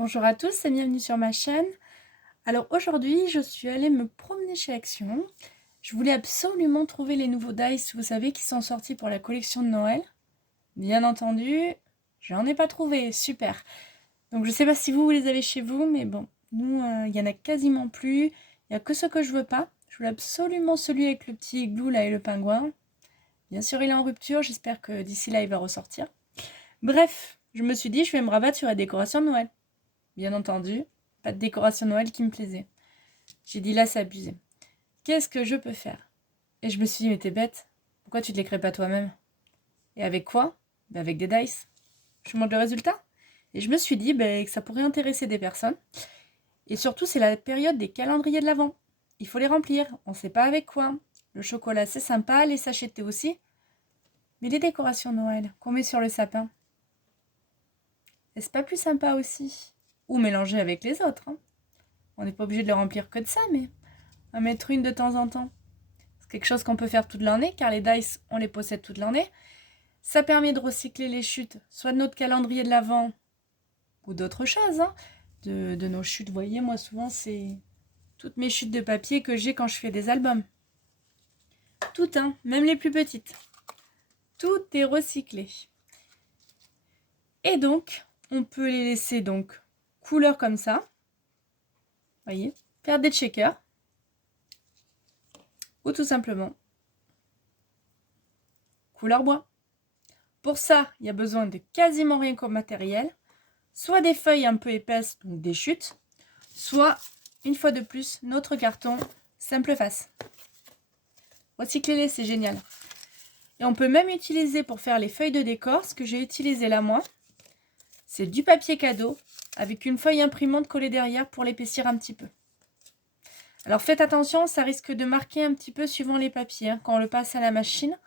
Bonjour à tous et bienvenue sur ma chaîne. Alors aujourd'hui, je suis allée me promener chez Action. Je voulais absolument trouver les nouveaux dice, vous savez, qui sont sortis pour la collection de Noël. Bien entendu, j'en ai pas trouvé, super. Donc je sais pas si vous les avez chez vous, mais bon, nous, il y en a quasiment plus. Il n'y a que ce que je veux pas. Je voulais absolument celui avec le petit igloo là et le pingouin. Bien sûr, il est en rupture, j'espère que d'ici là, il va ressortir. Bref, je me suis dit, je vais me rabattre sur la décoration de Noël. Bien entendu, pas de décoration de Noël qui me plaisait. J'ai dit là, c'est abusé. Qu'est-ce que je peux faire? Et je me suis dit, mais t'es bête. Pourquoi tu te les crées pas toi-même? Et avec quoi? Ben avec des dice. Je vous montre le résultat. Et je me suis dit que ça pourrait intéresser des personnes. Et surtout, c'est la période des calendriers de l'Avent. Il faut les remplir. On ne sait pas avec quoi. Le chocolat, c'est sympa. Les sachets de thé aussi. Mais les décorations de Noël qu'on met sur le sapin, est-ce pas plus sympa aussi? Ou mélanger avec les autres, hein. On n'est pas obligé de les remplir que de ça, mais en mettre une de temps en temps. C'est quelque chose qu'on peut faire toute l'année, car les dice, on les possède toute l'année. Ça permet de recycler les chutes, soit de notre calendrier de l'Avent, ou d'autres choses, hein. De nos chutes, vous voyez, moi souvent, c'est toutes mes chutes de papier que j'ai quand je fais des albums. Toutes, hein, même les plus petites. Tout est recyclé. Et donc, on peut les laisser donc couleur comme ça. Voyez, faire des checkers. Ou tout simplement couleur bois. Pour ça, il y a besoin de quasiment rien comme matériel. Soit des feuilles un peu épaisses, donc des chutes, soit, une fois de plus, notre carton simple face. Recyclez-les, c'est génial. Et on peut même utiliser pour faire les feuilles de décor, ce que j'ai utilisé là moi, c'est du papier cadeau avec une feuille imprimante collée derrière pour l'épaissir un petit peu. Alors faites attention, ça risque de marquer un petit peu suivant les papiers, hein, quand on le passe à la machine.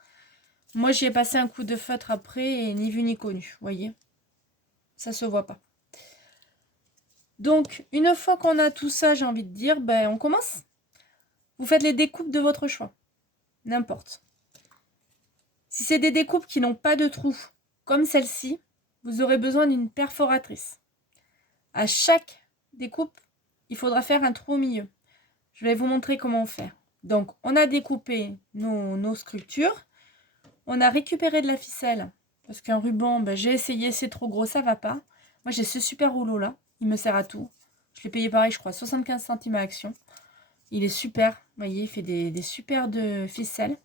Moi, j'y ai passé un coup de feutre après et ni vu ni connu, vous voyez. Ça se voit pas. Donc, une fois qu'on a tout ça, j'ai envie de dire, on commence. Vous faites les découpes de votre choix. N'importe. Si c'est des découpes qui n'ont pas de trou, comme celle-ci, vous aurez besoin d'une perforatrice. À chaque découpe, il faudra faire un trou au milieu. Je vais vous montrer comment faire. Donc, on a découpé nos sculptures. On a récupéré de la ficelle. Parce qu'un ruban, j'ai essayé, c'est trop gros, ça va pas. Moi, j'ai ce super rouleau là. Il me sert à tout. Je l'ai payé pareil, je crois, 75 centimes à Action. Il est super. Vous voyez, il fait des super de ficelles.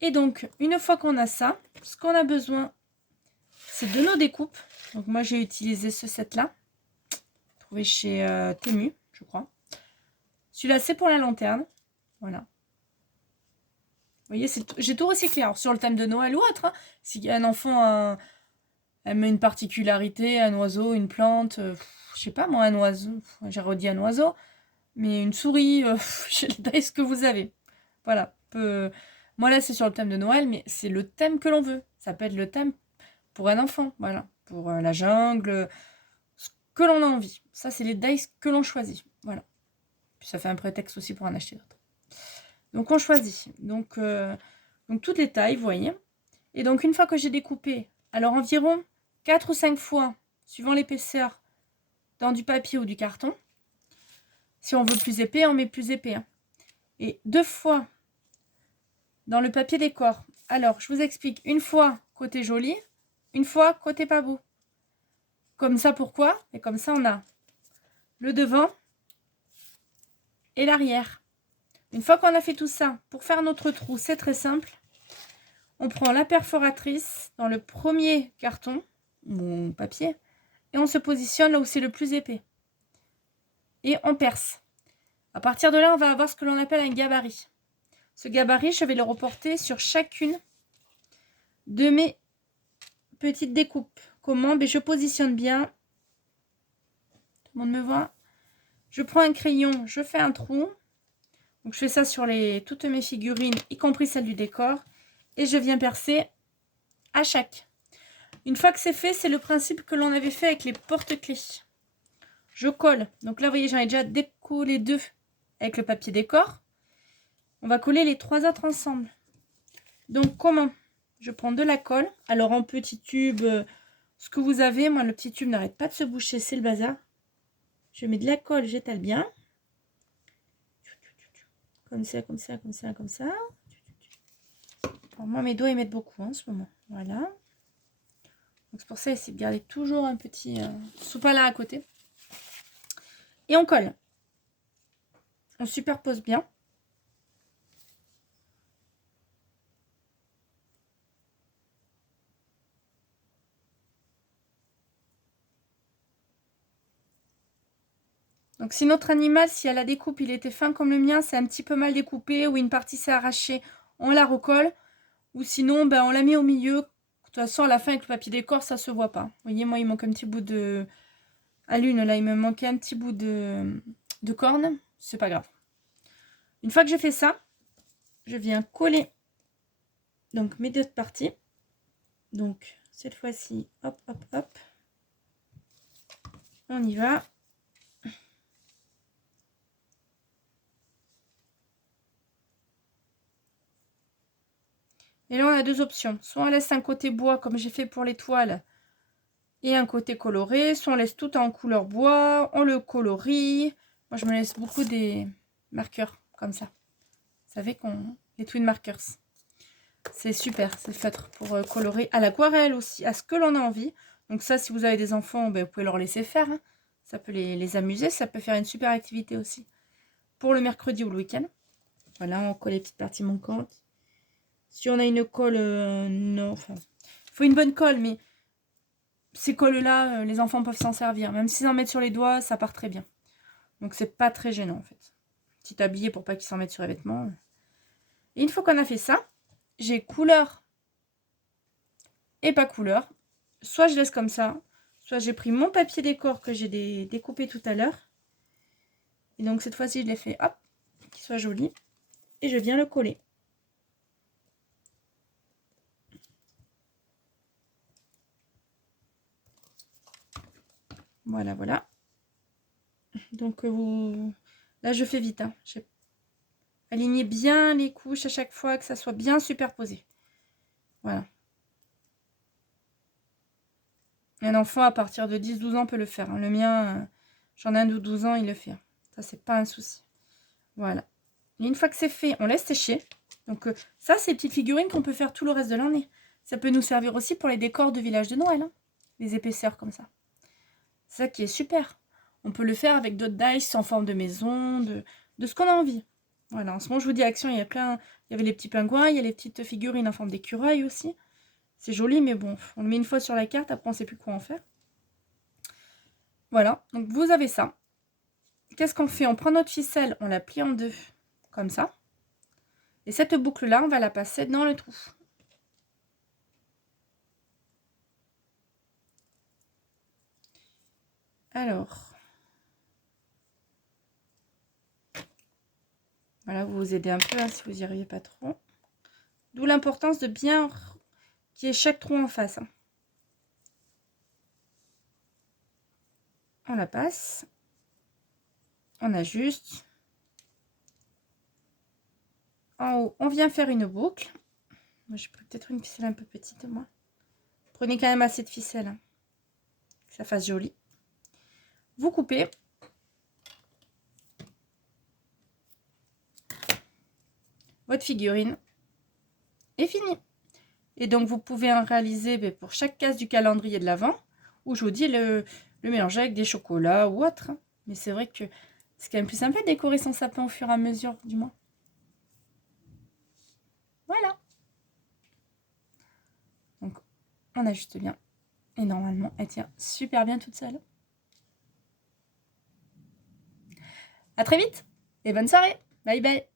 Et donc, une fois qu'on a ça, ce qu'on a besoin, c'est de nos découpes. Donc, moi, j'ai utilisé ce set-là. Trouvé chez Temu, je crois. Celui-là, c'est pour la lanterne. Voilà. Vous voyez, j'ai tout recyclé. Alors, sur le thème de Noël ou autre, hein, si un enfant aime une particularité, un oiseau, une plante, je sais pas moi, un oiseau, j'ai redit un oiseau, mais une souris, j'ai le dice que vous avez. Voilà. Moi là, c'est sur le thème de Noël, mais c'est le thème que l'on veut. Ça peut être le thème pour un enfant, voilà. Pour la jungle, ce que l'on a envie. Ça, c'est les dice que l'on choisit. Voilà. Puis ça fait un prétexte aussi pour en acheter d'autres. Donc on choisit. Donc toutes les tailles, vous voyez. Et donc une fois que j'ai découpé, alors environ 4 ou 5 fois, suivant l'épaisseur, dans du papier ou du carton. Si on veut plus épais, on met plus épais, hein. Et 2 fois dans le papier décor. Alors, je vous explique. Une fois côté joli, une fois côté pas beau. Comme ça, pourquoi? Et comme ça, on a le devant et l'arrière. Une fois qu'on a fait tout ça, pour faire notre trou, c'est très simple. On prend la perforatrice dans le premier carton, ou papier, et on se positionne là où c'est le plus épais. Et on perce. À partir de là, on va avoir ce que l'on appelle un gabarit. Ce gabarit, je vais le reporter sur chacune de mes petites découpes. Comment? Je positionne bien. Tout le monde me voit. Je prends un crayon, je fais un trou. Donc je fais ça sur toutes mes figurines, y compris celle du décor. Et je viens percer à chaque. Une fois que c'est fait, c'est le principe que l'on avait fait avec les porte-clés. Je colle. Donc là, vous voyez, j'en ai déjà décollé 2 avec le papier décor. On va coller les 3 autres ensemble. Donc comment? Je prends de la colle. Alors en petit tube ce que vous avez. Moi, le petit tube n'arrête pas de se boucher, c'est le bazar. Je mets de la colle, j'étale bien. Comme ça, comme ça, comme ça, comme ça. Alors, moi, mes doigts, ils mettent beaucoup en ce moment. Voilà. Donc, c'est pour ça, essayer de garder toujours un petit sopalin à côté. Et on colle. On superpose bien. Donc si notre animal, si à la découpe, il était fin comme le mien, c'est un petit peu mal découpé ou une partie s'est arrachée, on la recolle. Ou sinon, ben, on la met au milieu. De toute façon, à la fin, avec le papier décor, ça se voit pas. Vous voyez, moi, il manque un petit bout de... À l'une, là, il me manquait un petit bout de corne. C'est pas grave. Une fois que j'ai fait ça, je viens coller donc mes deux parties. Donc, cette fois-ci, hop, hop, hop. On y va. Et là, on a deux options. Soit on laisse un côté bois, comme j'ai fait pour les toiles, et un côté coloré. Soit on laisse tout en couleur bois, on le colorie. Moi, je me laisse beaucoup des marqueurs, comme ça. Vous savez qu'on... Les twin markers. C'est super, c'est le feutre pour colorer à l'aquarelle aussi, à ce que l'on a envie. Donc ça, si vous avez des enfants, ben, vous pouvez leur laisser faire. Hein. Ça peut les amuser, ça peut faire une super activité aussi. Pour le mercredi ou le week-end. Voilà, on colle les petites parties manquantes. Si on a une colle, non, enfin, il faut une bonne colle, mais ces colles-là, les enfants peuvent s'en servir. Même s'ils en mettent sur les doigts, ça part très bien. Donc c'est pas très gênant en fait. Petit tablier pour pas qu'ils s'en mettent sur les vêtements. Et une fois qu'on a fait ça, j'ai couleur et pas couleur. Soit je laisse comme ça, soit j'ai pris mon papier décor que j'ai découpé tout à l'heure. Et donc cette fois-ci, je l'ai fait, hop, qu'il soit joli. Et je viens le coller. Voilà, voilà. Donc là, je fais vite. Hein. J'ai aligné bien les couches à chaque fois, que ça soit bien superposé. Voilà. Un enfant à partir de 10-12 ans peut le faire. Hein. Le mien, j'en ai un de 12 ans, il le fait. Hein. Ça, c'est pas un souci. Voilà. Et une fois que c'est fait, on laisse sécher. Donc ça, c'est les petites figurines qu'on peut faire tout le reste de l'année. Ça peut nous servir aussi pour les décors de village de Noël. Hein. Les épaisseurs comme ça. C'est ça qui est super. On peut le faire avec d'autres dice en forme de maison, de ce qu'on a envie. Voilà, en ce moment, je vous dis Action, il y a plein... Il y avait les petits pingouins, il y a les petites figurines en forme d'écureuil aussi. C'est joli, mais bon, on le met une fois sur la carte, après on ne sait plus quoi en faire. Voilà, donc vous avez ça. Qu'est-ce qu'on fait? On prend notre ficelle, on la plie en deux, comme ça. Et cette boucle-là, on va la passer dans le trou. Alors... Voilà, vous vous aidez un peu hein, si vous n'y arrivez pas trop. D'où l'importance de bien qu'il y ait chaque trou en face. Hein. On la passe. On ajuste. En haut, on vient faire une boucle. Moi, j'ai pris peut-être une ficelle un peu petite, moi. Prenez quand même assez de ficelle. Hein, que ça fasse joli. Vous coupez. Votre figurine est finie. Et donc, vous pouvez en réaliser pour chaque case du calendrier de l'Avent, où je vous dis le mélanger avec des chocolats ou autre. Hein. Mais c'est vrai que c'est quand même plus sympa de décorer son sapin au fur et à mesure du mois. Voilà. Donc, on ajuste bien. Et normalement, elle tient super bien toute seule. À très vite et bonne soirée. Bye bye.